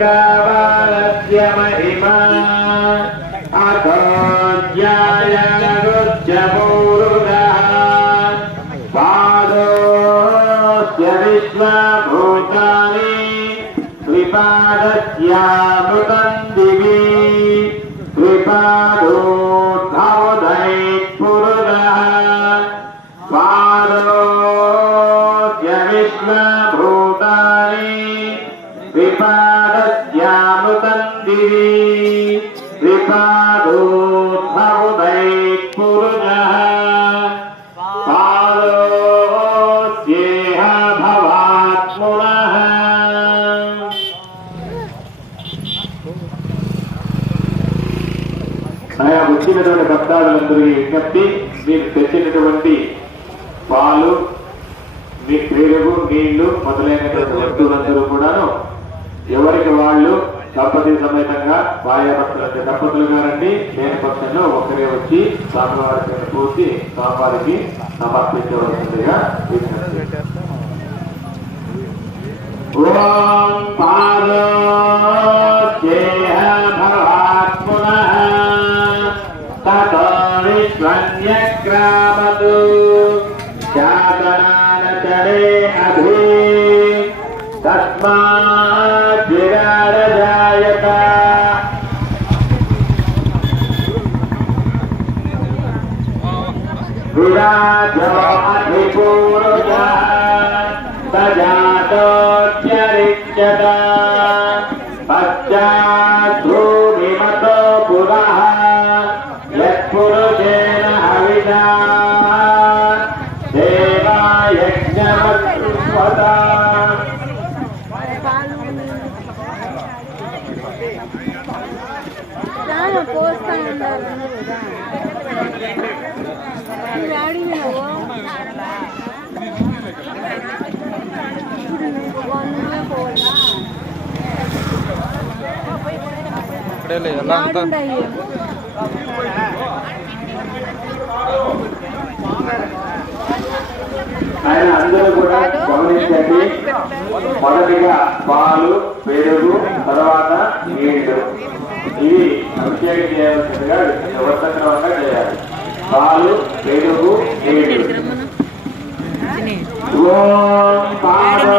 कावालस्य महिमा अतो ज्ञायागुच्चपूरुगः पादोऽस्य विश्वभूतानि त्रिपादस्यामृतं दिवि त्रिपादोद्भवदैत्पुरुगः पादोऽस्य विश्वभूतानि त्रिपादस्यामृतं दिवि त्रिपादोद्भवदैत्पुरुगः पादोऽस्येह भवात्मनः। ఆయా వచ్చినటువంటి భక్తాదులందరికీ విజ్ఞప్తి, మీకు తెచ్చినటువంటి పాలు, మీ పెరుగు, నీళ్లు మొదలైనటువంటి వస్తువులందరూ కూడాను ఎవరికి వాళ్ళు దంపతి సమేతంగా భార్యాభర్తలంటే దంపతులుగా రండి, లేని పక్షంలో ఒకరే వచ్చి స్వామివారికి పూర్తి స్వామివారికి సమర్పించవలసిందిగా విజ్ఞప్తి. ఓం పాదోచేహ భవాత్మనః తతో విశ్వన్యక్రామతు శాసనానచరే అధి తస్మాత్ విరాజాయత. విరాజో అధిపూరుషః సజాతోచ్యరిచ్యత పశ్చాద్భూమిమతో పురః యత్పురుషేణ హవిషా దేవాయజ్ఞవత్పద. ఆయన అందరూ కూడా గమనించండి. మొదటిగా పాలు, పెరుగు, తర్వాత నీళ్లు, ఇవి అభిషేకం చేయవలసిందిగా నివర్తక్రమంగా చేయాలి. పాలు, పెరుగు, నీళ్లు. ఓం పాదో